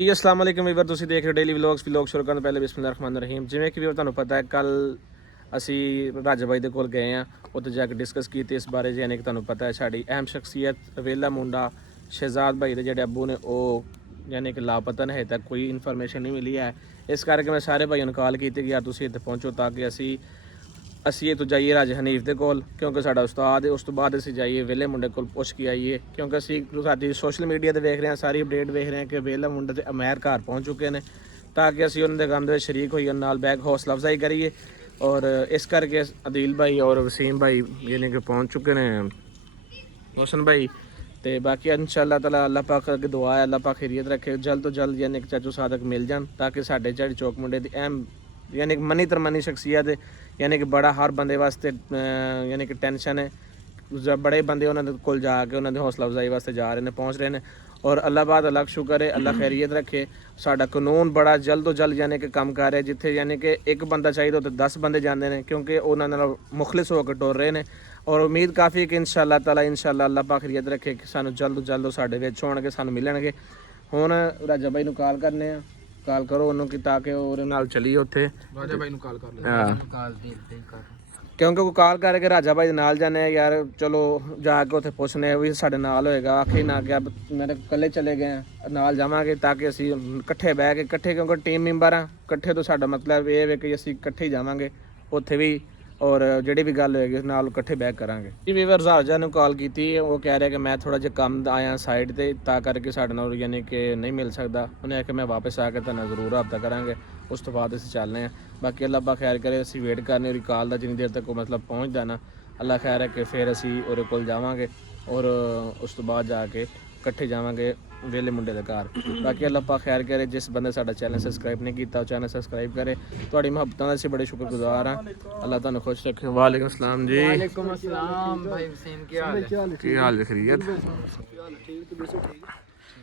ਜੀ ਅਸਲਾਮ ਵਾਲੇਕੁਮ ਵੀਵਰ, ਤੁਸੀਂ ਦੇਖ ਰਹੇ ਹੋ ਡੇਲੀ ਵਲੌਗ ਸ਼ੁਰੂ ਕਰਨ ਤੋਂ ਪਹਿਲੇ ਬਿਸਮਿਲ੍ਲਾਹ ਰਹਿਮਾਨ ਰਹੀਮ। ਜਿਵੇਂ ਕਿ ਵੀਵਰ ਤੁਹਾਨੂੰ ਪਤਾ ਹੈ, ਕੱਲ ਅਸੀਂ ਰਾਜਾ ਬਾਈ ਦੇ ਕੋਲ ਗਏ ਆ, ਉੱਥੇ ਜਾ ਕੇ ਡਿਸਕਸ ਕੀਤੀ ਇਸ ਬਾਰੇ। ਯਾਨੀ ਕਿ ਤੁਹਾਨੂੰ ਪਤਾ ਹੈ ਸਾਡੀ ਅਹਿਮ ਸ਼ਖਸੀਅਤ ਵੇਲਾ ਮੁੰਡਾ ਸ਼ਹਿਜ਼ਾਦ ਬਾਈ ਦੇ ਜਿਹੜੇ ਅੱਬੂ ਨੇ ਉਹ ਯਾਨੀ ਕਿ ਲਾਪਤਾ ਨੇ, ਹਜੇ ਤੱਕ ਕੋਈ ਇਨਫੋਰਮੇਸ਼ਨ ਨਹੀਂ ਮਿਲੀ ਹੈ। ਇਸ ਕਰਕੇ ਮੈਂ ਸਾਰੇ ਭਾਈਆਂ ਨੂੰ ਕਾਲ ਕੀਤੀ ਕਿ ਯਾਰ ਤੁਸੀਂ ਇੱਥੇ ਪਹੁੰਚੋ ਤਾਂ ਕਿ ਅਸੀਂ ਇਹ ਤੋਂ ਜਾਈਏ ਰਾਜਾ ਹਨੀਫ ਦੇ ਕੋਲ, ਕਿਉਂਕਿ ਸਾਡਾ ਉਸਤਾਦ ਹੈ। ਉਸ ਤੋਂ ਬਾਅਦ ਅਸੀਂ ਜਾਈਏ ਵੇਲੇ ਮੁੰਡੇ ਕੋਲ ਪੁੱਛ ਕੇ ਆਈਏ, ਕਿਉਂਕਿ ਅਸੀਂ ਸਾਡੀ ਸੋਸ਼ਲ ਮੀਡੀਆ ਤੇ ਵੇਖ ਰਹੇ ਹਾਂ, ਸਾਰੀ ਅਪਡੇਟ ਵੇਖ ਰਹੇ ਹਾਂ ਕਿ ਵੇਲਾ ਮੁੰਡੇ ਤੇ ਅਮੈਰ ਘਰ ਪਹੁੰਚ ਚੁੱਕੇ ਨੇ, ਤਾਂ ਕਿ ਅਸੀਂ ਉਹਨਾਂ ਦੇ ਕੰਮ ਦੇ ਵਿੱਚ ਸ਼ਰੀਕ ਹੋਈਏ, ਨਾਲ ਬੈਗ ਹੌਸਲਾ ਅਫਜ਼ਾਈ ਕਰੀਏ। ਔਰ ਇਸ ਕਰਕੇ ਅਦੀਲ ਭਾਈ ਔਰ ਵਸੀਮ ਭਾਈ ਯਾਨੀ ਕਿ ਪਹੁੰਚ ਚੁੱਕੇ ਨੇ, मोहसन भाई। तो बाकी इंशाअल्लाह ताला अल्लाह पाक अगे दुआ है, अल्लाह पाक खैरियत रखे, जल्द तो जल्द यानी कि चाचू सादक मिल जान, ताकि साढ़े झाड़ी चौक मुंडे की अहम यानी कि मनी तरमनी शख्सियत है, यानी कि बड़ा हर बंदे वास्ते यानी कि टेंशन है। बड़े बंदे उन्होंने कोल जाके उन्होंने हौसला अफजाई वास्ते जा रहे हैं, पहुँच रहे हैं। और अल्लाह बाद अल्लाह शुक्र है, अल्लाह खैरियत रखे। साडा कानून बड़ा जल्द तो जल्द यानी कि काम कर रहा है, जिथे यानी कि एक बंदा चाहिए तो 10 बंदे जाते हैं, क्योंकि उन्होंने मुखलिस होकर टुर रहे हैं। और उम्मीद काफ़ी है कि इंशाअल्लाह ताला अल्लाह पाक खैरियत रखे कि सानू जल्द तो जल्द साडे विच होणगे, सानू मिलणगे। हुण राजा भाई नूं कॉल करने आ, कॉल करो उन्होंने कि ताकि ਉਹਦੇ ਨਾਲ ਚਲੀਏ ਉੱਥੇ। ਰਾਜਾ ਭਾਈ ਨੂੰ ਕਾਲ ਕਰ ਲੈ, ਕਾਲ ਦੇ ਕਰ, ਕਿਉਂਕਿ ਉਹ ਕਾਲ ਕਰਕੇ ਰਾਜਾ ਭਾਈ ਦੇ ਨਾਲ ਜਾਣੇ ਆ ਯਾਰ। ਚਲੋ ਜਾ ਕੇ ਉੱਥੇ ਪੁੱਛਨੇ ਵੀ ਸਾਡੇ ਨਾਲ ਹੋਏਗਾ, ਆਖੇ ਨਾ ਗਿਆ ਮੇਰੇ ਇਕੱਲੇ ਚਲੇ ਗਏ ਨਾਲ ਜਾਵਾਂਗੇ, ਤਾਂ ਕਿ ਅਸੀਂ ਇਕੱਠੇ ਬਹਿ ਕੇ ਇਕੱਠੇ, ਕਿਉਂਕਿ ਟੀਮ ਮੈਂਬਰ ਆ ਇਕੱਠੇ, ਤੋਂ ਸਾਡਾ ਮਤਲਬ ਇਹ ਹੈ ਕਿ ਅਸੀਂ ਇਕੱਠੇ ਹੀ ਜਾਵਾਂਗੇ ਉੱਥੇ ਵੀ, ਔਰ ਜਿਹੜੀ ਵੀ ਗੱਲ ਹੋਏਗੀ ਨਾਲ ਇਕੱਠੇ ਬੈਕ ਕਰਾਂਗੇ। ਜੀ ਵੀਵਰ ਰਾਜਾ ਨੂੰ ਕਾਲ ਕੀਤੀ, ਉਹ ਕਹਿ ਰਿਹਾ ਕਿ ਮੈਂ ਥੋੜਾ ਜਿਹਾ ਕੰਮ ਆਇਆ ਸਾਈਡ ਤੇ, ਤਾਂ ਕਰਕੇ ਸਾਡੇ ਨਾਲ ਯਾਨੀ ਕਿ ਨਹੀਂ ਮਿਲ ਸਕਦਾ। ਉਹਨੇ ਆਖਿਆ ਮੈਂ ਵਾਪਸ ਆ ਕੇ ਤੁਹਾਨੂੰ ਜ਼ਰੂਰ ਰਾਬਤਾ ਕਰਾਂਗੇ, ਉਸ ਤੋਂ ਬਾਅਦ ਅਸੀਂ ਚੱਲਦੇ ਹਾਂ। ਬਾਕੀ ਅੱਲਾਹ ਪਾਕ ਖੈਰ ਕਰੇ, ਅਸੀਂ ਵੇਟ ਕਰਨੀ ਉਹਦੀ ਕਾਲ ਦਾ, ਜਿੰਨੀ ਦੇਰ ਤੱਕ ਉਹ ਮਤਲਬ ਪਹੁੰਚਦਾ ਨਾ, ਅੱਲਾਹ ਖੈਰ ਹੈ ਕਿ ਫਿਰ ਅਸੀਂ ਉਹਦੇ ਕੋਲ ਜਾਵਾਂਗੇ, ਔਰ ਉਸ ਤੋਂ ਬਾਅਦ ਜਾ ਕੇ ਇਕੱਠੇ ਜਾਵਾਂਗੇ ਵੇਲੇ ਮੁੰਡੇ ਦੇ ਘਰ। ਬਾਕੀ ਅੱਲਾਹ ਪਾਕ ਖੈਰ ਕਰੇ, ਜਿਸ ਬੰਦੇ ਸਾਡਾ ਚੈਨਲ ਸਬਸਕ੍ਰਾਈਬ ਨਹੀਂ ਕੀਤਾ ਉਹ ਚੈਨਲ ਸਬਸਕ੍ਰਾਈਬ ਕਰੇ। ਤੁਹਾਡੀ ਮੁਹੱਬਤਾਂ ਦਾ ਅਸੀਂ ਬੜੇ ਸ਼ੁਕਰਗੁਜ਼ਾਰ ਹਾਂ, ਅੱਲਾਹ ਤੁਹਾਨੂੰ ਖੁਸ਼ ਰੱਖੇ। ਵਾਲੇकुम अस्सलाम जी। वालेकुम अस्सलाम भाई हुसैन, क्या हाल है? ਕੀ ਹਾਲ ਹੈ? ਖੈਰੀਅਤ?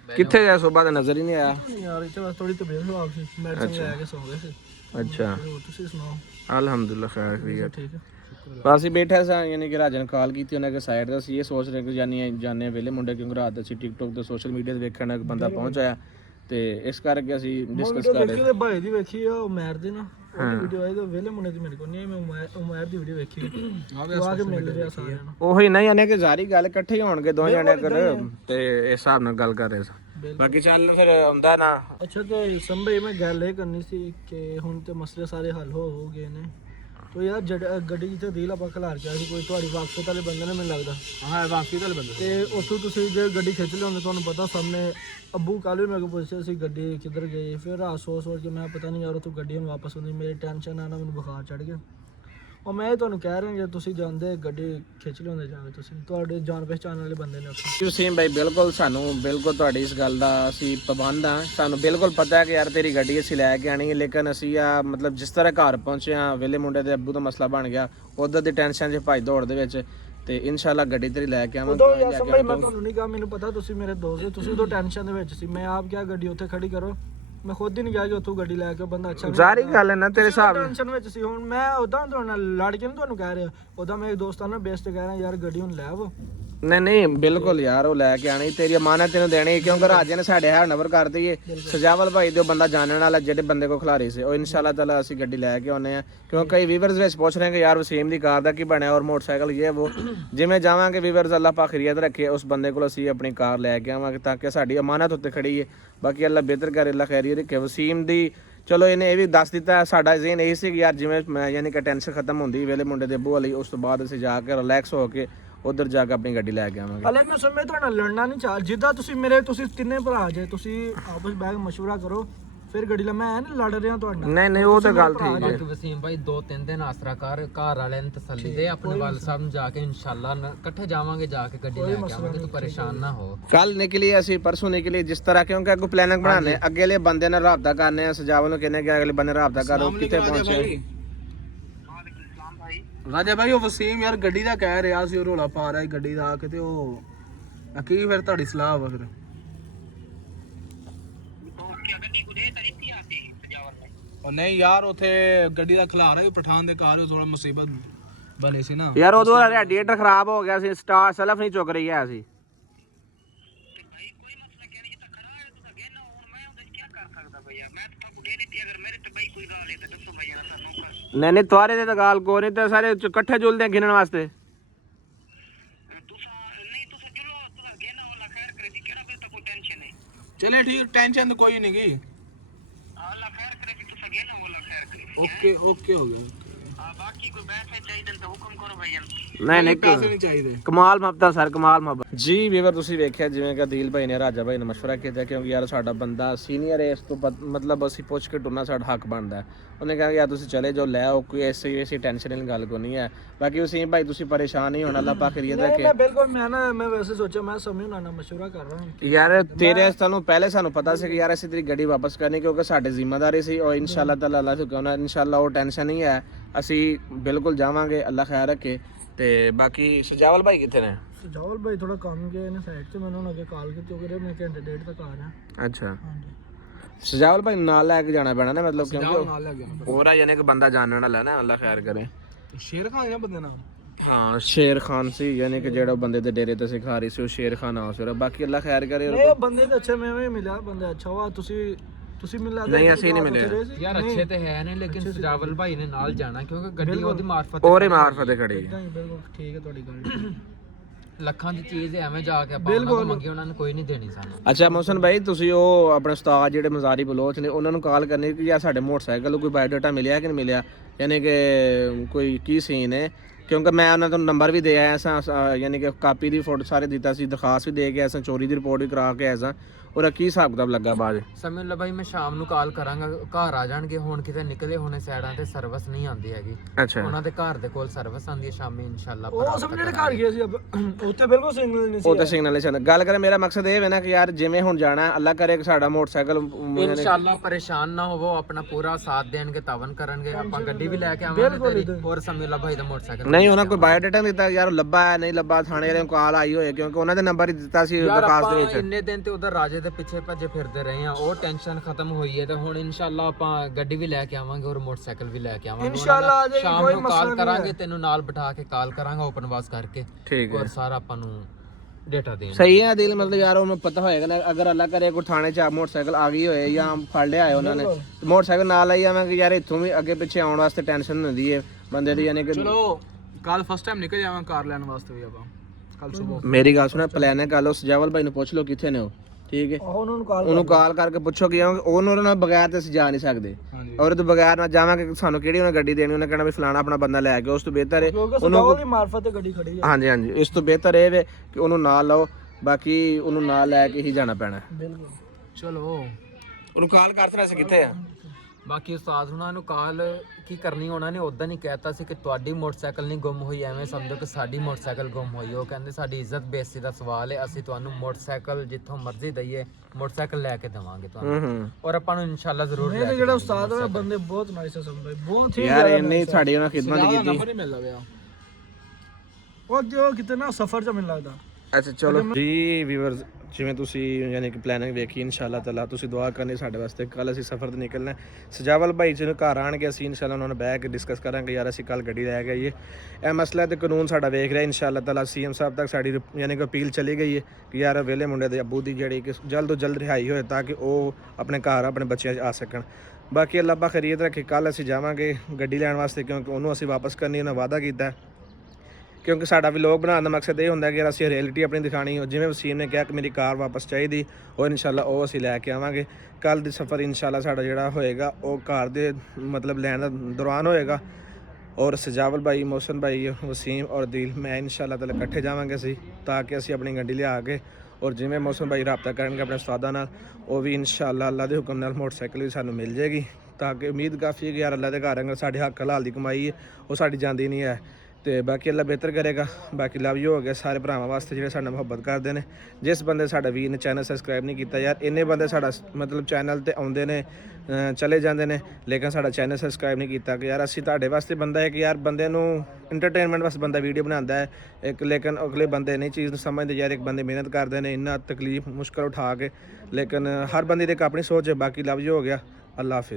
ਕਿੱਥੇ ਗਿਆ? ਸੁਬਾਹ ਦਾ ਨਜ਼ਰ ਹੀ ਨਹੀਂ ਆਇਆ ਯਾਰ। ਇੱਥੇ ਬਸ ਥੋੜੀ ਤਬੀਅਤ ਖਰਾਬ ਸੀ, ਮੈਡੀਸਨ ਲੈ ਕੇ ਸੌ ਗਏ ਸੀ। ਅੱਛਾ, ਤੁਸੀਂ ਸੁਣਾਓ? ਅਲਹਮਦੁਲਿਲਾ ਖੈਰ ਖੈਰੀਅਤ। ਠੀਕ ਹੈ। ਬਸ ਅਸੀਂ ਬੈਠੇ ਸਾਂ, ਯਾਨੀ ਕਿ ਰਾਜਾ ਨੇ ਕਾਲ ਕੀਤੀ, ਉਹਨੇ ਕਿ ਸਾਈਡ ਦਾ ਸੀ, ਇਹ ਸੋਚ ਰਹੇ ਕਿ ਜਾਨੇ ਵੇਲੇ ਮੁੰਡੇ, ਕਿਉਂਕਿ ਰਾਤ ਅਸੀਂ ਟਿਕਟੋਕ ਤੇ ਸੋਸ਼ਲ ਮੀਡੀਆ ਤੇ ਵੇਖਣ ਇੱਕ ਬੰਦਾ ਪਹੁੰਚ ਆਇਆ, ਤੇ ਇਸ ਕਰਕੇ ਅਸੀਂ ਡਿਸਕਸ ਕਰ ਰਹੇ ਹਾਂ। ਭਾਈ ਦੀ ਵੇਖੀ ਆ ਉਮਰ ਦੀ ਨਾ, ਉਹਦੀ ਵੀਡੀਓ ਆਈ ਤਾਂ ਵੇਲੇ ਮੁੰਡੇ ਦੀ ਮੇਰੇ ਕੋਲ ਨਹੀਂ, ਮੈਂ ਉਮਰ ਦੀ ਵੀਡੀਓ ਵੇਖੀ ਆ ਕੇ ਮਿਲ ਰਿਹਾ ਸਾਰਿਆਂ ਨੂੰ। ਉਹੀ ਨਹੀਂ ਆਨੇ ਕਿ ਜ਼ਾਰੀ ਗੱਲ ਇਕੱਠੇ ਹੀ ਹੋਣਗੇ ਦੋ ਜਣੇ ਅਗਰ, ਤੇ ਇਸ ਹਿਸਾਬ ਨਾਲ ਗੱਲ ਕਰ ਰਹੇ ਸਾਂ। ਬਾਕੀ ਚੱਲ ਫਿਰ ਆਉਂਦਾ ਨਾ। ਅੱਛਾ, ਤੇ ਸੰਭੇ ਮੈਂ ਗੱਲ ਇਹ ਕਰਨੀ ਸੀ ਕਿ ਹੁਣ ਤੇ ਮਸਲੇ ਸਾਰੇ ਹੱਲ ਹੋ ਗਏ ਨੇ, तो यार ਗੱਡੀ ਜਿੱਥੇ ਦੀਲ ਆਪਾਂ ਖਿਲਾਰ ਕੇ ਆਏ ਸੀ, ਕੋਈ ਤੁਹਾਡੀ ਵਾਕਫੀਅਤ ਵਾਲੇ ਬੰਦੇ ਨੇ ਮੈਨੂੰ ਲੱਗਦਾ। ਹਾਂ, ਵਾਕਫੀਅਤ ਵਾਲੇ ਬੰਦੇ। ਤੇ ਉੱਥੋਂ ਤੁਸੀਂ ਜੇ ਗੱਡੀ ਖਿੱਚ ਲਿਆਉਂਦੇ, ਤੁਹਾਨੂੰ ਪਤਾ ਸਾਹਮਣੇ ਅੱਬੂ ਕੱਲ੍ਹ ਵੀ ਮੇਰੇ ਕੋਲ ਪੁੱਛਿਆ ਸੀ ਗੱਡੀ ਕਿੱਧਰ ਗਈ। ਫਿਰ ਰਾਤ ਸੋਚ ਕੇ ਮੈਂ ਪਤਾ ਨਹੀਂ ਯਾਰ ਉੱਥੋਂ ਗੱਡੀ ਹੁਣ ਵਾਪਸ ਆਉਂਦੀ, ਮੇਰੀ ਟੈਨਸ਼ਨ ਆ ਨਾ, ਮੈਨੂੰ ਬੁਖਾਰ ਚੜ੍ਹ ਗਿਆ। ਉਹ ਮੈਂ ਤੁਹਾਨੂੰ ਕਹਿ ਰਿਹਾ ਜੇ ਤੁਸੀਂ ਜਾਂਦੇ ਗੱਡੀ ਖਿੱਚ ਲਿਆਉਂਦੇ ਜਾਵੇ, ਤੁਸੀਂ ਤੁਹਾਡੇ ਜਾਣ ਪਹਿਚਾਣ ਵਾਲੇ ਬੰਦੇ ਨੇ ਉੱਥੇ। ਵਸੀਮ ਭਾਈ ਬਿਲਕੁਲ, ਸਾਨੂੰ ਬਿਲਕੁਲ ਤੁਹਾਡੀ ਇਸ ਗੱਲ ਦਾ ਅਸੀਂ ਪਾਬੰਦ ਹਾਂ। ਸਾਨੂੰ ਬਿਲਕੁਲ ਪਤਾ ਹੈ ਕਿ ਯਾਰ ਤੇਰੀ ਗੱਡੀ ਅਸੀਂ ਲੈ ਕੇ ਆਣੀ ਹੈ, ਲੇਕਿਨ ਅਸੀਂ ਆ ਮਤਲਬ ਜਿਸ ਤਰ੍ਹਾਂ ਘਰ ਪਹੁੰਚੇ ਹਾਂ, ਵੇਲੇ ਮੁੰਡੇ ਦੇ ਅੱਬੂ ਦਾ ਮਸਲਾ ਬਣ ਗਿਆ, ਉਧਰ ਦੀ ਟੈਨਸ਼ਨ 'ਚ ਭੱਜ ਦੌੜ ਦੇ ਵਿੱਚ, ਤੇ ਇਨਸ਼ਾਅੱਲਾ ਗੱਡੀ ਤੇਰੀ ਲੈ ਕੇ ਆਵਾਂਗੇ। ਮੈਂ ਤੁਹਾਨੂੰ ਨਹੀਂ ਕਹਾ, ਮੈਨੂੰ ਪਤਾ ਤੁਸੀਂ ਮੇਰੇ ਦੋਸਤ ਹੋ, ਤੁਸੀਂ ਉਦੋਂ ਟੈਨਸ਼ਨ ਦੇ ਵਿੱਚ ਸੀ। ਮੈਂ ਆਪ ਕਿਹਾ ਗੱਡੀ ਉੱਥੇ ਖੜੀ ਕਰੋ, ਮੈਂ ਖੁਦ ਹੀ ਨਹੀਂ ਗਿਆ ਕਿ ਉੱਥੋਂ ਗੱਡੀ ਲੈ ਕੇ ਬੰਦਾ ਅੱਛਾ ਜ਼ਾਰੀ ਗੱਲ ਹੈ ਨਾ, ਤੇਰੇ ਹਿਸਾਬ ਨਾਲ ਟੈਨਸ਼ਨ ਵਿੱਚ ਸੀ। ਹੁਣ ਮੈਂ ਉਦਾਂ ਤੁਹਾਡੇ ਨਾਲ ਲੜ ਕੇ ਨਹੀਂ ਤੁਹਾਨੂੰ ਕਹਿ ਰਿਹਾ, ਉਦਾਂ ਮੇਰੇ ਦੋਸਤਾਂ ਨਾਲ ਬੇਸਟ ਕਹਿ ਰਿਹਾ ਯਾਰ ਗੱਡੀ ਹੁਣ ਲੈ ਆਵੋ। ਨਹੀਂ ਬਿਲਕੁਲ ਯਾਰ, ਉਹ ਲੈ ਕੇ ਆਣੀ, ਤੇਰੀ ਅਮਾਨਤ ਤੈਨੂੰ ਦੇਣੀ, ਕਿਉਂਕਿ ਰਾਜੇ ਨੇ ਸਾਡੇ ਹੈਂਡਓਵਰ ਕਰ ਦਈਏ। ਸਜਾਵਲ ਭਾਈ ਦੇ ਉਹ ਬੰਦਾ ਜਾਣਨ ਵਾਲਾ ਜਿਹੜੇ ਬੰਦੇ ਕੋ ਖਿਲਾਰੀ ਸੀ, ਉਹ ਇਨਸ਼ਾਅੱਲਾ ਤਾਲਾ ਅਸੀਂ ਗੱਡੀ ਲੈ ਕੇ ਆਉਨੇ ਆ। ਕਿਉਂਕਿ ਕਈ ਵੀਵਰਸ ਵਿੱਚ ਪੁੱਛ ਰਹੇ ਕਿ ਯਾਰ ਵਸੀਮ ਦੀ ਕਾਰ ਦਾ ਕੀ ਬਣਿਆ, ਔਰ ਮੋਟਰਸਾਈਕਲ ਇਹ ਉਹ। ਜਿਵੇਂ ਜਾਵਾਂਗੇ ਵੀਵਰਸ ਅੱਲਾਹ ਪਾਕ ਖੈਰੀਅਤ ਰੱਖੇ, ਉਸ ਬੰਦੇ ਕੋਲ ਅਸੀਂ ਆਪਣੀ ਕਾਰ ਲੈ ਕੇ ਆਵਾਂਗੇ, ਤਾਂ ਕਿ ਸਾਡੀ ਅਮਾਨਤ ਉੱਤੇ ਖੜੀ ਹੈ। ਬਾਕੀ ਅੱਲਾਹ ਬਿਹਤਰ ਕਰੇ, ਅੱਲਾਹ ਖੈਰੀਅਤ ਰੱਖੇ। ਵਸੀਮ ਦੀ ਚਲੋ ਇਹਨੇ ਇਹ ਵੀ ਦੱਸ ਦਿੱਤਾ, ਸਾਡਾ ਜ਼ੇਨ ਇਹੀ ਸੀ ਕਿ ਯਾਰ ਜਿਵੇਂ ਯਾਨੀ ਕਿ ਟੈਨਸ਼ਨ ਖਤਮ ਹੁੰਦੀ ਵੇਲੇ ਮੁੰਡੇ ਦੇ ਅੱਬੂ ਵਾਲੀ, ਉਸ ਤੋਂ ਬਾਅਦ ਅਸੀਂ ਜਾ ਕੇ ਰਿਲੈਕਸ ਹੋ ਕੇ ਉਧਰ ਜਾ ਕੇ ਆਪਣੀ ਗੱਡੀ ਲੈ ਕੇ ਆਵਾਂਗੇ। ਹਲੇ ਮੈਂ ਸਮੇਂ ਤੁਹਾਡਾ ਲੜਨਾ ਨਹੀਂ ਚਾਹ, ਜਿੱਦਾਂ ਤੁਸੀਂ ਤਿੰਨੇ ਭਰਾ ਜੇ, ਤੁਸੀਂ ਆਪਸ ਬੈਠ ਮਸ਼ਵਰਾ ਕਰੋ, ਫਿਰ ਗੱਡੀ ਲੈ। ਮੈਂ ਨਹੀਂ ਲੜ ਰਿਹਾ ਤੁਹਾਡਾ। ਨਹੀਂ ਉਹ ਤਾਂ ਗੱਲ ਠੀਕ ਹੈ। ਬਾਕੀ ਵਸੀਮ ਭਾਈ 2-3 ਦਿਨ ਆਸਰਾ ਕਰ, ਘਰ ਵਾਲਿਆਂ ਨੂੰ ਤਸੱਲੀ ਦੇ, ਆਪਣੇ ਵਾਲ ਸਾਹਿਬ ਨੂੰ ਜਾ ਕੇ ਇਨਸ਼ਾਅੱਲਾ ਇਕੱਠੇ ਜਾਵਾਂਗੇ, ਜਾ ਕੇ ਗੱਡੀ ਲੈ ਕੇ ਆਵਾਂਗੇ, ਤੂੰ ਪਰੇਸ਼ਾਨ ਨਾ ਹੋ। ਕੱਲ ਨਿਕਲੀ ਅਸੀਂ, ਪਰਸੋਂ ਨਿਕਲੀ, ਜਿਸ ਤਰ੍ਹਾਂ, ਕਿਉਂਕਿ ਅੱਗੋਂ ਪਲਾਨਿੰਗ ਬਣਾਣੇ, ਅੱਗੇਲੇ ਬੰਦੇ ਨਾਲ ਰਾਬਤਾ ਕਰਨੇ ਆ। ਸਜਾਵਲ ਨੂੰ ਕਹਿੰਦੇ ਕਿ ਅਗਲੇ ਬੰਦੇ ਨਾਲ ਰਾਬਤਾ ਕਰੋ, ਕਿੱਥੇ ਪਹੁੰਚੇ। ਰਾਜਾ ਭਾਈ ਉਹ ਵਸੀਮ ਯਾਰ ਗੱਡੀ ਦਾ ਕਹਿ ਰਿਹਾ ਸੀ, ਉਹ ਰੋਲਾ ਪਾ ਰਿਹਾ ਗੱਡੀ ਦਾ, ਕਿਤੇ ਉਹ ਕੀ ਫਿਰ ਤੁਹਾਡੀ ਸਲਾਹ ਵਾ ਫਿਰ? ਉਹ ਨਹੀਂ ਯਾਰ, ਉੱਥੇ ਗੱਡੀ ਦਾ ਖਿਲਾਰਾ ਵੀ ਪਠਾਨ ਦੇ ਕਾਰ, ਥੋੜਾ ਮੁਸੀਬਤ ਬਣੇ ਸੀ ਨਾ ਯਾਰ। ਉਦੋਂ ਰੈਡੀਏਟਰ ਖਰਾਬ ਹੋ ਗਿਆ ਸੀ, ਸਟਾਰ ਸੈਲਫ ਨਹੀਂ ਚੁੱਕ ਰਹੀ ਹੈ ਸੀ। नहीं नहीं तुम्हारे ते तो गाल को नहीं तो सारे इकट्ठे जुलते हैं गिनन वास्ते चले ठीक टेंशन तो कोई नहीं की ओके ओके हो गया नहीं नहीं पैसे नहीं चाहिए ਕਮਾਲ ਮੁਹੱਬਤ ਸਰ ਕਮਾਲ ਮੁਹੱਬਤ ਜੀ ਵੀਵਰ ਤੁਸੀਂ ਵੇਖਿਆ ਜਿਵੇਂ ਕਿ ਅਦੀਲ ਭਾਈ ਨੇ ਰਾਜਾ ਭਾਈ ਨੇ ਮਸ਼ਵਰਾ ਕੀਤਾ ਕਿਉਂਕਿ ਯਾਰ ਸਾਡਾ ਬੰਦਾ ਸੀਨੀਅਰ ਹੈ ਇਸ ਤੋਂ ਮਤਲਬ ਅਸੀਂ ਪੁੱਛ ਕੇ ਟੁਰਨਾ ਸਾਡਾ ਹੱਕ ਬਣਦਾ ਹੈ। ਉਹਨੇ ਕਿਹਾ ਯਾਰ ਤੁਸੀਂ ਚਲੇ ਜਾਓ ਲੈ ਆਓ ਕੋਈ ਐਸੀ ਟੈਨਸ਼ਨ ਵਾਲੀ ਗੱਲ ਕੋਈ ਨਹੀਂ ਹੈ। ਬਾਕੀ ਵਸੀਮ ਭਾਈ ਤੁਸੀਂ ਪਰੇਸ਼ਾਨ ਨਹੀਂ ਹੋਣਾ ਅੱਲਾਹ ਪਾਕ ਖੈਰੀਅਤ ਰੱਖੇ। मैं बिल्कुल मैं वैसे सोचा मैं समझ ना मशवरा कर रहा हूँ ਯਾਰ ਤੇਰੇ ਸਾਨੂੰ ਪਹਿਲੇ ਸਾਨੂੰ ਪਤਾ ਸੀ ਕਿ ਯਾਰ ਅਸੀਂ ਤੇਰੀ ਗੱਡੀ ਵਾਪਸ ਕਰਨੀ ਕਿਉਂਕਿ ਸਾਡੇ ਜ਼ਿੰਮੇਵਾਰੀ ਸੀ ਔਰ ਇਨਸ਼ਾਅੱਲਾ ਤਾਲਾ ਅੱਲਾਹ ਤੋਂ ਕਹਿਣਾ ਇਨਸ਼ਾਅੱਲਾ ਉਹ ਟੈਨਸ਼ਨ ਨਹੀਂ ਹੈ ਅਸੀਂ ਬਿਲਕੁਲ ਜਾਵਾਂਗੇ ਅੱਲਾਹ ਖੈਰ ਰੱਖੇ। ਤੇ ਬਾਕੀ ਸਜਾਵਲ ਭਾਈ ਕਿੱਥੇ ਨੇ? सजावल भाई थोड़ा काम गए ने साइड से मैंने उन्हें कॉल की तो करे मैं घंटे डेढ़ तक आ रहा ਅੱਛਾ हाँ जी ਸਜਾਵਲ ਭਾਈ ਨੂੰ ਨਾਲ ਲੈ ਕੇ ਜਾਣਾ ਪੈਣਾ ਨਾ ਮਤਲਬ ਕਿਉਂਕਿ नाल लग गया ਹੋਰ ਆ ਯਾਨੀ ਕਿ ਬੰਦਾ ਜਾਣਨ ਵਾਲਾ ਨਾ ਅੱਲਾਹ ਖੈਰ ਕਰੇ। शेर खान है बंदे नाम ਹਾਂ ਸ਼ੇਰ ਖਾਨ ਸੀ ਯਾਨੀ ਕਿ ਜਿਹੜਾ ਬੰਦੇ ਦੇ ਡੇਰੇ ਤੇ ਸਿਖਾ ਰਹੀ ਸੀ ਉਹ ਸ਼ੇਰ ਖਾਨ ਆ ਸੀ ਬਾਕੀ ਅੱਲਾਹ ਖੈਰ ਕਰੇ। नहीं बंदे तो अच्छे मैं मिला बंदा अच्छा हुआ ਤੁਸੀਂ ਮਿਲਾ ਨਹੀਂ ਅਸੀਂ ਨਹੀਂ ਮਿਲੇ ਯਾਰ ਅੱਛੇ ਤੇ ਹੈ ਨੇ ਲੇਕਿਨ ਸਜਾਵਲ ਭਾਈ ਨੇ ਨਾਲ ਜਾਣਾ ਕਿਉਂਕਿ ਗੱਡੀ ਉਹਦੀ ਮਾਰਫਤ ਉਹਰੇ ਮਾਰਫਤ ਤੇ ਖੜੀ ਨਹੀਂ ਬਿਲਕੁਲ ਠੀਕ ਹੈ ਤੁਹਾਡੀ ਗੱਲ ਲੱਖਾਂ ਦੀ ਚੀਜ਼ ਐਵੇਂ ਜਾ ਕੇ ਆਪਾਂ ਉਹਨਾਂ ਕੋਲ ਮੰਗੀ ਉਹਨਾਂ ਨੇ ਕੋਈ ਨਹੀਂ ਦੇਣੀ ਸਾਨੂੰ। ਅੱਛਾ ਮੋਹਸਨ ਭਾਈ ਤੁਸੀਂ ਉਹ ਆਪਣੇ ਉਸਤਾਦ ਜਿਹੜੇ ਮਜ਼ਾਰੀ ਬਲੋਚ ਨੇ ਉਹਨਾਂ ਨੂੰ ਕਾਲ ਕਰਨੀ ਕਿ ਯਾਰ ਸਾਡੇ ਮੋਟਰਸਾਈਕਲ ਕੋਈ ਬਾਇਓਡਾਟਾ ਮਿਲਿਆ ਕਿ ਨਹੀਂ ਮਿਲਿਆ ਯਾਨੀ ਕਿ ਕੋਈ ਕੀ ਸੀਨ ਹੈ ਕਿਉਂਕਿ ਮੈਂ ਉਹਨਾਂ ਤੋਂ ਨੰਬਰ ਵੀ ਦੇ ਆਇਆ ਸਾਂ ਯਾਨੀ ਕਿ ਕਾਪੀ ਦੀ ਫੋਟੋ ਸਾਰੇ ਦਿੱਤਾ ਸੀ ਦਰਖਾਸਤ ਵੀ ਦੇ ਕੇ ਆਇਆ ਸਾਂ ਚੋਰੀ ਦੀ ਰਿਪੋਰਟ ਵੀ ਕਰਾ ਕੇ ਆਇਆ ਸਾਂ ਉਹਦਾ ਕੀ ਹਿਸਾਬ ਕਿਤਾਬ ਲੱਗਾ ਬਾਅਦ ਸਮਝ ਭਾਈ ਮੈਂ ਸ਼ਾਮ ਨੂੰ ਕਾਲ ਕਰਾਂਗਾ ਘਰ ਆ ਜਾਣਗੇ ਹੁਣ ਕਿਤੇ ਨਿਕਲੇ ਹੋਣੇ ਸਾਈਡਾਂ ਤੇ ਸਰਵਿਸ ਨਹੀਂ ਆਉਂਦੀ ਹੈਗੀ ਅੱਛਾ ਉਹਨਾਂ ਦੇ ਘਰ ਦੇ ਕੋਲ ਸਰਵਿਸ ਆਉਂਦੀ ਹੈ ਸ਼ਾਮੀ ਇਨਸ਼ਾਅੱਲਾ ਉਹ ਸਭ ਜਿਹੜੇ ਘਰ ਗਏ ਸੀ ਉੱਥੇ ਬਿਲਕੁਲ ਸਿਗਨਲ ਨਹੀਂ ਸੀ ਉਹ ਤੇ ਸਿਗਨਲ ਨਹੀਂ ਗੱਲ ਕਰੇ ਮੇਰਾ ਮਕਸਦ ਇਹ ਹੈ ਨਾ ਕਿ ਯਾਰ ਜਿਵੇਂ ਹੁਣ ਜਾਣਾ ਅੱਲਾਹ ਕਰੇ ਕਿ ਸਾਡਾ ਮੋਟਰਸਾਈਕਲ ਇਨਸ਼ਾਅੱਲਾ ਪਰੇਸ਼ਾਨ ਨਾ ਹੋਵੋ ਆਪਣਾ ਪੂਰਾ ਸਾਥ ਦੇਣਗੇ ਤਾਵਨ ਕਰਨਗੇ ਆਪਾਂ ਗੱਡੀ ਵੀ ਲੈ ਕੇ ਆਵਾਂਗੇ ਤੇਰੀ ਔਰ ਸਮੀਲਾ ਭਾਈ ਦਾ ਮੋਟਰਸਾਈਕਲ ਨਹੀਂ ਉਹਨਾਂ ਕੋਈ ਬਾਇਓਡਾਟਾ ਨਹੀਂ ਦਿੱਤਾ ਯਾਰ ਲੱਭਾ ਹੈ ਨਹੀਂ ਲੱਭਾ ਥਾਣੇ ਵਾਲਿਆਂ ਨੂੰ ਕਾਲ ਆਈ ਹੋਏ ਕਿਉਂਕਿ ਉਹਨਾਂ ਦੇ ਨੰਬਰ ਹੀ ਦਿੱਤਾ ਸੀ ਦਰਖਾਸਤ ਦੇ ਵਿੱਚ ਇੰਨੇ ਦਿਨ ਤੇ ਉਧਰ ਰਾਜੇ ਦੇ ਪਿੱਛੇ ਭੱਜੇ ਫਿਰਦੇ ਰਹੇ ਆ ਉਹ ਟੈਨਸ਼ਨ ਖਤਮ ਹੋਈ ਹੈ ਤੇ ਹੁਣ ਇਨਸ਼ਾਅੱਲਾ ਆਪਾਂ ਗੱਡੀ ਵੀ ਲੈ ਕੇ ਆਵਾਂਗੇ ਔਰ ਮੋਟਰਸਾਈਕਲ ਵੀ ਲੈ ਕੇ ਆਵਾਂਗੇ ਇਨਸ਼ਾਅੱਲਾ ਆ ਜਾਏਗੀ ਸ਼ਾਮ ਕੋਈ ਨੂੰ ਮਸਲਾ ਕਾਲ ਨਹੀਂ ਕਰਾਂਗੇ ਤੈਨੂੰ ਨਾਲ ਬਿਠਾ ਕੇ ਕਾਲ ਕਰਾਂਗਾ ਓਪਨ ਵਾਸ ਕਰਕੇ ਠੀਕ ਹੈ ਔਰ ਸਾਰਾ ਆਪਾਂ ਨੂੰ ਡੇਟਾ ਦੇਣ ਸਹੀ ਹੈ ਦਿਲ ਮਤਲਬ ਯਾਰ ਉਹਨੂੰ ਪਤਾ ਹੋਏਗਾ ਨਾ ਅਗਰ ਅੱਲਾ ਕਰੇ ਕੋਈ ਥਾਣੇ 'ਚ ਮੋਟਰਸਾਈਕਲ ਆ ਗਈ ਹੋਏ ਜਾਂ ਫੜ ਲਿਆ ਹੋਏ ਉਹਨਾਂ ਨੇ ਮੋਟਰਸਾਈਕਲ ਨਾਲ ਆਈ ਆਵਾਂਗੇ ਯਾਰ ਇੱਥੋਂ ਵੀ ਅੱਗੇ ਪਿੱਛੇ ਆਉਣ ਵਾਸਤੇ ਟੈਨਸ਼ਨ ਹੁੰਦੀ ਹੈ ਬੰਦੇ ਦੀ ਯਾਨੀ ਕਿ ਚਲੋ ਕੱਲ ਫਸਟ ਟਾਈਮ ਨਿਕਲ ਜਾਵਾਂ ਕਾਰ ਲੈਣ ਵਾਸਤੇ ਵੀ ਆਪਾਂ ਕੱਲ ਸਵੇਰ ਮੇਰੀ ਗੱਲ ਸੁਣਾ ਪਲਾਨ ਹੈ ਕੱਲ ਉਸ ਜਵਲ ਭਾਈ ਨੂੰ ਪੁੱਛ ਲਓ ਕਿੱਥੇ ਨੇ ਉਹ ਠੀਕ ਹੈ ਉਹਨੂੰ ਕਾਲ ਕਰਕੇ ਪੁੱਛੋ ਕਿ ਉਹਨੂੰ ਨਾਲ ਬਗੈਰ ਤੇ ਅਸੀਂ ਜਾ ਨਹੀਂ ਸਕਦੇ ਔਰ ਤੋਂ ਬਗੈਰ ਨਾ ਜਾਵਾਂਗੇ ਸਾਨੂੰ ਕਿਹੜੀ ਉਹਨੇ ਗੱਡੀ ਦੇਣੀ ਉਹਨੇ ਕਹਿਣਾ ਵੀ ਫਲਾਣਾ ਆਪਣਾ ਬੰਦਾ ਲੈ ਕੇ ਉਸ ਤੋਂ ਬਿਹਤਰ ਹੈ ਉਹਨੂੰ ਦੀ ਮਾਰਫਤ ਤੇ ਗੱਡੀ ਖੜੀ ਹੈ ਹਾਂਜੀ ਹਾਂਜੀ ਇਸ ਤੋਂ ਬਿਹਤਰ ਇਹ ਵੇ ਕਿ ਉਹਨੂੰ ਨਾਲ ਲਓ ਬਾਕੀ ਉਹਨੂੰ ਨਾਲ ਲੈ ਕੇ ਹੀ ਜਾਣਾ ਪੈਣਾ ਬਿਲਕੁਲ ਚਲੋ ਉਹਨੂੰ ਕਾਲ ਕਰਦੇ ਸੀ ਕਿੱਥੇ ਆ ਬਾਕੀ ਉਸਤਾਦ ਹੁਣਾਂ ਨੂੰ ਕਾਲ ਕੀ ਕਰਨੀ ਉਹਨਾਂ ਨੇ ਉਦਾਂ ਨਹੀਂ ਕਹਿਤਾ ਸੀ ਕਿ ਤੁਹਾਡੀ ਮੋਟਰਸਾਈਕਲ ਨਹੀਂ ਗੁੰਮ ਹੋਈ ਐਵੇਂ ਸਮਝੋ ਕਿ ਸਾਡੀ ਮੋਟਰਸਾਈਕਲ ਗੁੰਮ ਹੋਈ ਉਹ ਕਹਿੰਦੇ ਸਾਡੀ ਇੱਜ਼ਤ ਬੇਇੱਜ਼ਤੀ ਦਾ ਸਵਾਲ ਹੈ ਅਸੀਂ ਤੁਹਾਨੂੰ ਮੋਟਰਸਾਈਕਲ ਜਿੱਥੋਂ ਮਰਜ਼ੀ ਦਈਏ ਮੋਟਰਸਾਈਕਲ ਲੈ ਕੇ ਦੇਵਾਂਗੇ ਤੁਹਾਨੂੰ ਔਰ ਆਪਾਂ ਨੂੰ ਇਨਸ਼ਾਅੱਲਾ ਜ਼ਰੂਰ ਲੈ ਕੇ ਜਿਹੜਾ ਉਸਤਾਦ ਹੈ ਬੰਦੇ ਬਹੁਤ ਨਾਈਸ ਹੈ ਸਮਝੋ ਬਹੁਤ ਹੀ ਯਾਰ ਇੰਨੀ ਸਾਡੀ ਉਹਨਾਂ ਖਿਦਮਤ ਕੀਤੀ ਨੰਬਰ ਹੀ ਮਿਲਦਾ ਪਿਆ ਉਹ ਕਿਤੇ ਨਾ ਸਫ਼ਰ ਚ ਮੈਨੂੰ ਲੱਗਦਾ ਅੱਛਾ ਚਲੋ ਜੀ ਵੀਵਰਸ ਜਿਵੇਂ ਤੁਸੀਂ ਯਾਨੀ ਕਿ ਪਲੈਨਿੰਗ ਵੇਖੀ ਇਨਸ਼ਾਅੱਲਾ ਤਾਲਾ ਤੁਸੀਂ ਦੁਆ ਕਰਨੀ ਸਾਡੇ ਵਾਸਤੇ ਕੱਲ ਅਸੀਂ ਸਫ਼ਰ ਤੇ ਨਿਕਲਣਾ ਸਜਾਵਲ ਭਾਈ ਜੀ ਨੂੰ ਘਰ ਆਣ ਕੇ ਅਸੀਂ ਇਨਸ਼ਾਅੱਲਾ ਉਹਨਾਂ ਨਾਲ ਬਹਿ ਕੇ ਡਿਸਕਸ ਕਰਾਂਗੇ ਯਾਰ ਅਸੀਂ ਕੱਲ ਗੱਡੀ ਲੈ ਕੇ ਆਈਏ ਇਹ ਮਸਲਾ ਤੇ ਕਾਨੂੰਨ ਸਾਡਾ ਵੇਖ ਰਿਹਾ ਇਨਸ਼ਾਅੱਲਾ ਤਾਲਾ ਸੀਐਮ ਸਾਹਿਬ ਤੱਕ ਸਾਡੀ ਯਾਨੀ ਕਿ ਅਪੀਲ ਚਲੀ ਗਈ ਹੈ ਕਿ ਯਾਰ ਵੇਲੇ ਮੁੰਡੇ ਦੇ ਅੱਬੂ ਦੀ ਜਿਹੜੀ ਕਿ ਜਲਦ ਤੋਂ ਜਲਦ ਰਿਹਾਈ ਹੋਏ ਤਾਂ ਕਿ ਉਹ ਆਪਣੇ ਘਰ ਆਪਣੇ ਬੱਚਿਆਂ 'ਚ ਆ ਸਕਣ ਬਾਕੀ ਅੱਲਾਹ ਪਾਕ ਖੈਰੀਅਤ ਰੱਖੇ ਕੱਲ ਅਸੀਂ ਜਾਵਾਂਗੇ ਗੱਡੀ ਲੈਣ ਵਾਸਤੇ ਕਿਉਂਕਿ ਉਹਨੂੰ ਅਸੀਂ ਵਾਪਸ ਕਰਨੀ ਉਹਨਾਂ ਵਾਅਦਾ ਕੀਤਾ ਕਿਉਂਕਿ ਸਾਡਾ ਵਲੌਗ ਬਣਾਉਣ ਦਾ ਮਕਸਦ ਇਹ ਹੁੰਦਾ ਕਿ ਅਸੀਂ ਰਿਐਲਿਟੀ ਆਪਣੀ ਦਿਖਾਣੀ ਹੋ ਜਿਵੇਂ ਵਸੀਮ ਨੇ ਕਿਹਾ ਕਿ ਮੇਰੀ ਕਾਰ ਵਾਪਸ ਚਾਹੀਦੀ ਉਹ ਇਨਸ਼ਾਅੱਲਾ ਉਹ ਅਸੀਂ ਲੈ ਕੇ ਆਵਾਂਗੇ ਕੱਲ ਦੀ ਸਫ਼ਰ ਇਨਸ਼ਾਅੱਲਾ ਸਾਡਾ ਜਿਹੜਾ ਹੋਏਗਾ ਉਹ ਕਾਰ ਦੇ ਮਤਲਬ ਲੈਣ ਦਾ ਦੌਰਾਨ ਹੋਏਗਾ ਔਰ ਸਜਾਵਲ ਭਾਈ ਮੋਹਸਨ ਭਾਈ ਵਸੀਮ ਔਰ ਦਿਲ ਮੈਂ ਇਨਸ਼ਾਅੱਲਾ ਤਾਲਾ ਇਕੱਠੇ ਜਾਵਾਂਗੇ ਅਸੀਂ ਤਾਂ ਕਿ ਅਸੀਂ ਆਪਣੀ ਗੱਡੀ ਲਿਆ ਕੇ ਔਰ ਜਿਵੇਂ ਮੋਹਸਨ ਭਾਈ ਰਾਬਤਾ ਕਰਨਗੇ ਆਪਣੇ ਉਸਤਾਦਾਂ ਨਾਲ ਉਹ ਵੀ ਇਨਸ਼ਾਅੱਲਾ ਅੱਲਾ ਦੇ ਹੁਕਮ ਨਾਲ ਮੋਟਰਸਾਈਕਲ ਵੀ ਸਾਨੂੰ ਮਿਲ ਜਾਏਗੀ ਤਾਂ ਕਿ ਉਮੀਦ ਕਾਫੀ ਹੈ ਕਿ ਯਾਰ ਅੱਲਾ ਦੇ ਘਰ ਅੰਦਰ ਸਾਡੇ ਹੱਕ ਹਲਾਲ ਦੀ ਕਮਾਈ ਹੈ ਉਹ ਸਾਡੀ ਜਾਂਦੀ ਨਹੀਂ ਹੈ ਤੇ ਬਾਕੀ ਅੱਲਾ ਬਿਹਤਰ ਕਰੇਗਾ ਬਾਕੀ ਲਵ ਯੂ ਹੋ ਗਿਆ ਸਾਰੇ ਭਰਾਵਾਂ ਵਾਸਤੇ ਜਿਹੜੇ ਸਾਡੇ ਨਾਲ ਮੁਹੱਬਤ ਕਰਦੇ ਨੇ ਜਿਸ ਬੰਦੇ ਸਾਡਾ ਵੀਰ ਨੇ ਚੈਨਲ ਸਬਸਕ੍ਰਾਈਬ ਨਹੀਂ ਕੀਤਾ ਯਾਰ ਇੰਨੇ ਬੰਦੇ ਸਾਡਾ ਮਤਲਬ ਚੈਨਲ ਤੇ ਆਉਂਦੇ ਨੇ ਚਲੇ ਜਾਂਦੇ ਨੇ ਲੇਕਿਨ ਸਾਡਾ ਚੈਨਲ ਸਬਸਕ੍ਰਾਈਬ ਨਹੀਂ ਕੀਤਾ ਕਿ ਯਾਰ ਅਸੀਂ ਤੁਹਾਡੇ ਵਾਸਤੇ ਬੰਦਾ ਹੈ ਕਿ ਯਾਰ ਬੰਦੇ ਨੂੰ ਇੰਟਰਟੇਨਮੈਂਟ ਵਾਸਤੇ ਬੰਦਾ ਵੀਡੀਓ ਬਣਾਉਂਦਾ ਹੈ ਇੱਕ ਲੇਕਿਨ ਅਗਲੇ ਬੰਦੇ ਨਹੀਂ ਚੀਜ਼ ਨੂੰ ਸਮਝਦੇ ਯਾਰ ਇੱਕ ਬੰਦੇ ਮਿਹਨਤ ਕਰਦੇ ਨੇ ਇੰਨਾ ਤਕਲੀਫ ਮੁਸ਼ਕਲ ਉਠਾ ਕੇ ਲੇਕਿਨ ਹਰ ਬੰਦੇ ਦੀ ਇੱਕ ਆਪਣੀ ਸੋਚ ਹੈ ਬਾਕੀ ਲਵ ਯੂ ਹੋ ਗਿਆ ਅੱਲਾ ਹਾਫਿਜ਼